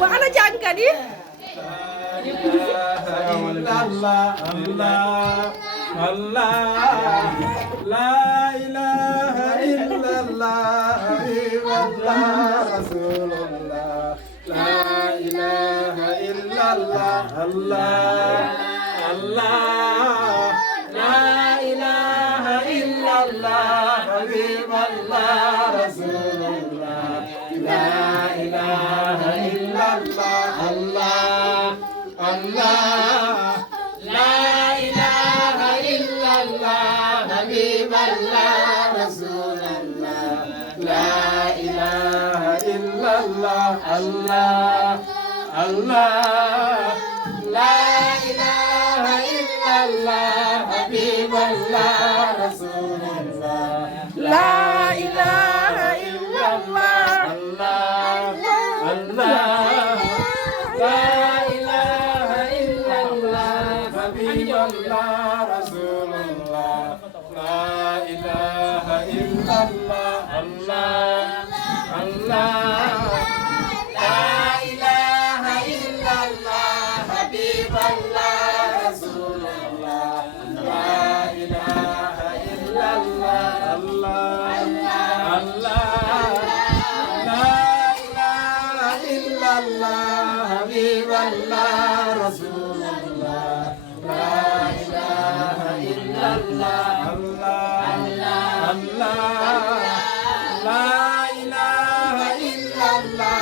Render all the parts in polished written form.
Wa ana jàngkat yi Allah Allah la ilaha illallah wallah rasulullah la ilaha illallah Allah Allah la ilaha illallah wallah rasulullah la ilaha illallah Allah Allah la ilaha illallah habiballah rasulullah la ilaha illallah Allah Allah la ilaha illallah habiballah rasulullah la ilaha illallah Allah Allah la Allah Rasulullah la ilaha illallah Allah Allah la ilaha illallah habiballah Rasulullah la ilaha illallah Allah Allah la ilaha illallah habiballah Rasulullah la ilaha illallah Allah Allah la ilaha illallah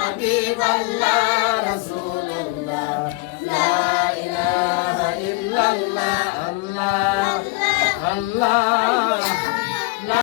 habiballah rasulullah la ilaha illallah Allah Allah